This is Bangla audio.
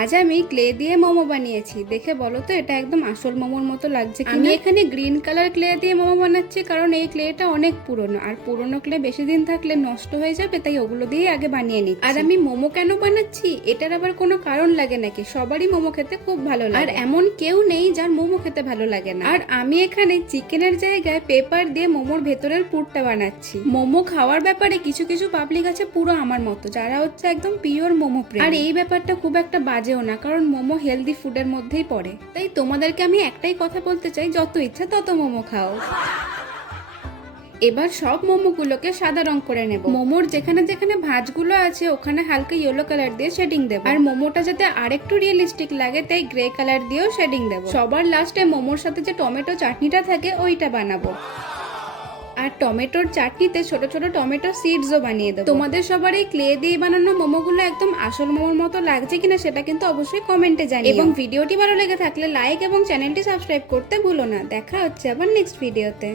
আজ আমি ক্লে দিয়ে মোমো বানিয়েছি। দেখে বলো তো এটা একদম আসল মোমোর মতো লাগছে কিনা। আমি এখানে গ্রিন কালার ক্লে দিয়ে মোমো বানাচ্ছি, কারণ এই ক্লেটা অনেক পুরনো, আর পুরনো ক্লে বেশি দিন থাকলে নষ্ট হয়ে যাবে, তাই ওগুলো দিয়ে আগে বানিয়ে নিচ্ছি। আর আমি মোমো কেন বানাচ্ছি, এটার আবার কোনো কারণ লাগে নাকি? সবারই মোমো খেতে খুব ভালো লাগে, আর এমন কেউ নেই যার মোমো খেতে ভালো লাগে না। আর আমি এখানে চিকেনের জায়গায় পেপার দিয়ে মোমোর ভেতরের পুরটা বানাচ্ছি। মোমো খাওয়ার ব্যাপারে কিছু কিছু পাবলিক আছে পুরো আমার মতো, যারা হচ্ছে একদম পিওর মোমো প্রেমী। আর এই ব্যাপারটা খুব একটা বাজেও না, কারণ মোমো হেলদি ফুডের মধ্যেই পড়ে। তাই তোমাদেরকে আমি একটাই কথা বলতে চাই, যত ইচ্ছা তত মোমো খাও। এবার সব মোমোগুলোকে সাদা রং করে নেব। মোমোর যেখানে যেখানে ভাঁজগুলো আছে ওখানে হালকা ইয়েলো কালার দিয়ে শেডিং দেব। আর মোমোটা যাতে আরেকটু রিয়েলিস্টিক লাগে তাই গ্রে কালার দিয়েও শেডিং দেব। সবার লাস্টে মোমোর সাথে যে টমেটো চাটনিটা থাকে ওইটা বানাবো। আর টমেটোর চাটনিতে ছোট ছোট টমেটো সিডসও বানিয়ে দেবো। তোমাদের সবার এই ক্লে দিয়ে বানানো মোমোগুলো একদম আসল মোমোর মতো লাগছে কিনা সেটা কিন্তু অবশ্যই কমেন্টে জানিও। এবং ভিডিওটি ভালো লেগে থাকলে লাইক এবং চ্যানেলটি সাবস্ক্রাইব করতে ভুলো না। দেখা হচ্ছে আবার নেক্সট ভিডিওতে।